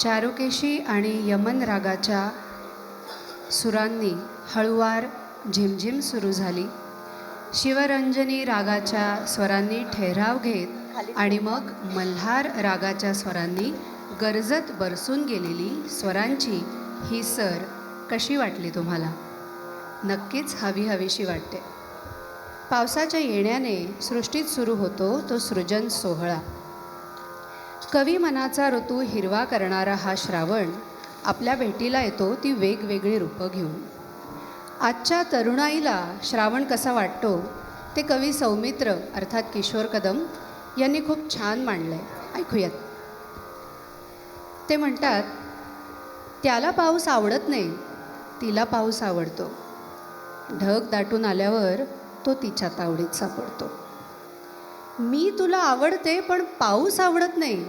चारुकेशी आणि यमन रागाच्या सुरांनी हळुवार झिमझिम सुरू झाली. शिवरंजनी रागाच्या स्वरांनी ठहराव घेत आणि मग मल्हार रागाच्या स्वरांनी गरजत बरसून गेलेली स्वरांची ही सर कशी वाटली तुम्हाला? नक्कीच हवीशी वाटते. पावसाच्या येण्याने सृष्टीत सुरू होतो तो सृजन सोहळा. कवी मनाचा ऋतू हिरवा करणारा हा श्रावण आपल्या भेटीला येतो ती वेगवेगळी रूपं घेऊन. आजच्या तरुणाईला श्रावण कसा वाटतो ते कवी सौमित्र अर्थात किशोर कदम यांनी खूप छान मांडलं आहे. ऐकूयात. ते म्हणतात, त्याला पाऊस आवडत नाही, तिला पाऊस आवडतो. ढग दाटून आल्यावर तो तिच्या तावडीत सापडतो. मी तुला आवडते पण पाऊस आवडत नाही,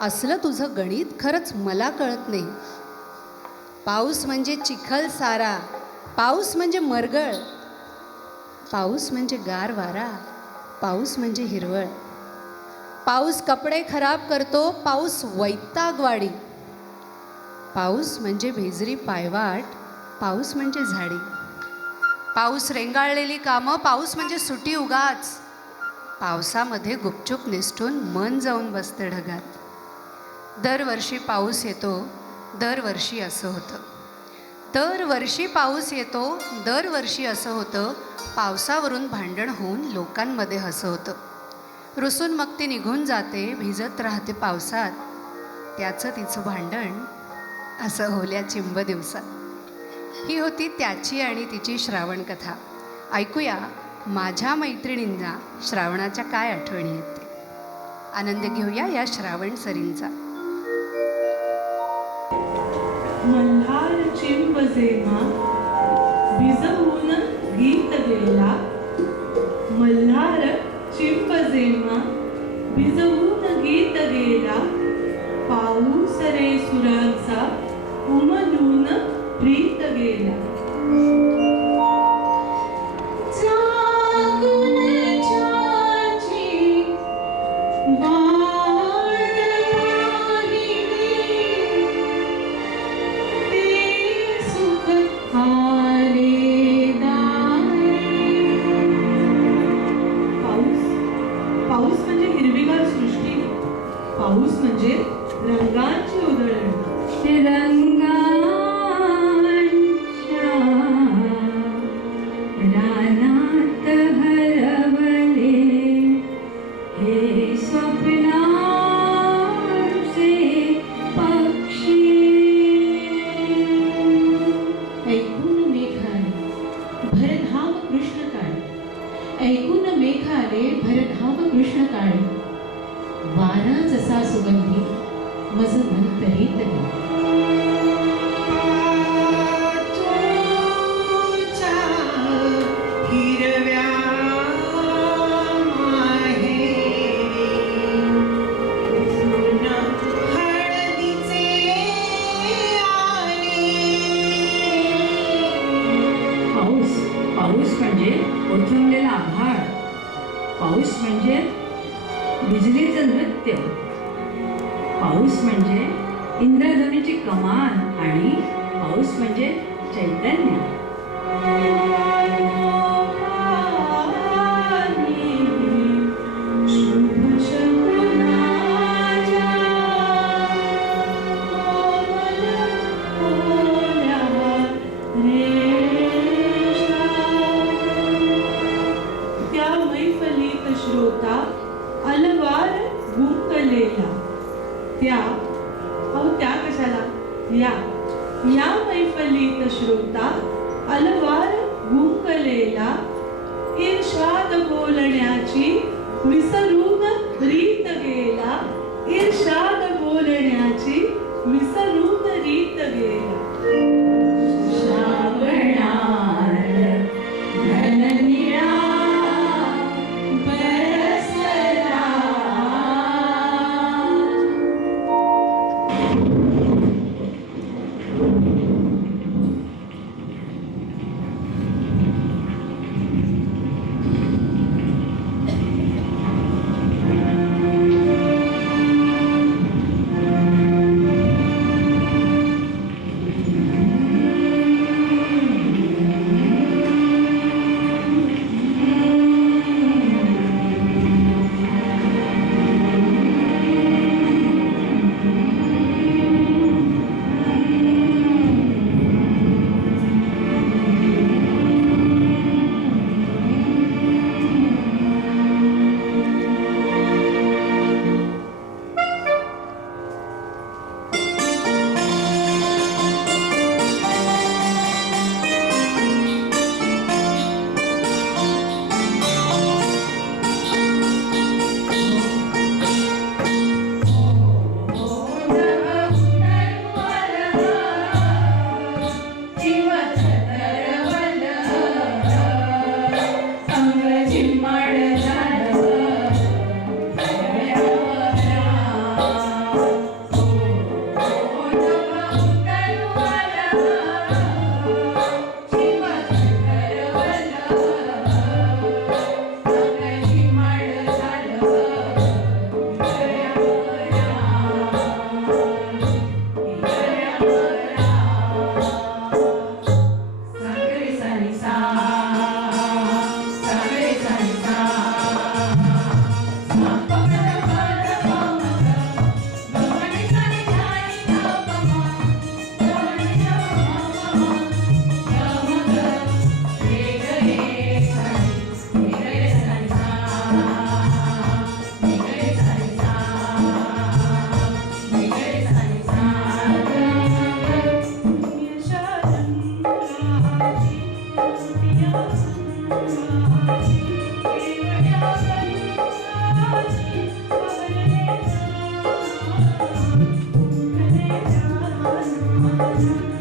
असलं तुझं गणित खरंच मला कळत नाही. पाऊस म्हणजे चिखल सारा, पाऊस म्हणजे मरगळ, पाऊस म्हणजे गार वारा, पाऊस म्हणजे हिरवळ. पाऊस कपडे खराब करतो, पाऊस वैतागवाडी. पाऊस म्हणजे भेजरी पायवाट, पाऊस म्हणजे झाडी. पाऊस रेंगाळलेली कामं, पाऊस म्हणजे सुटी उगाच. पावसामध्ये गुपचूप निसटून मन जाऊन बसते ढगात. दरवर्षी पाऊस येतो, दरवर्षी असं होतं. दरवर्षी पाऊस येतो, दरवर्षी असं होतं. पावसावरून भांडण होऊन लोकांमध्ये हसं होतं. रुसून मग ती निघून जाते, भिजत राहते पावसात. त्याचं तिचं भांडण असं होल्या चिंब दिवसात. ही होती त्याची आणि तिची श्रावण कथा. ऐकूया माझ्या मैत्रिणींना श्रावणाच्या काय आठवणी आहेत ते. आनंद घेऊया या श्रावण सरींचा. मल्हार चिंब जेव्हा भिजवून गीत गेला, मल्हार चिंब जेव्हा भिजवून गीत गेला. पाऊस रे सुरांचा उमलून प्रीत गेला. पाऊस म्हणजे हिरवीगार सृष्टी, पाऊस म्हणजे रंगांची उधळण. रंगांच्या रानात हरवले हे स्वप्नांचे पक्षी. ऐकून मेघाने भरधाव कृष्ण काळे, ऐकून मेघाले भरधाव कृष्ण काळे. वारा जसा सुगंधी मज मन तरीत गे. हिरव्या पाऊस, पाऊस म्हणजे ओथंबलेला आभाळ. पाऊस म्हणजे बिजलीचं नृत्य. पाऊस म्हणजे इंद्रधनुची कमान आणि पाऊस म्हणजे चैतन्य. त्या मैफलीत श्रोता अलवार गुंगलेला. त्या कशाला? या मैफलीत श्रोता अलवार गुंगलेला. इर्षाद बोलण्याची विसरून रीत गेला. इर्षाद बोलण्याची विसरून रीत गेला. म्हणून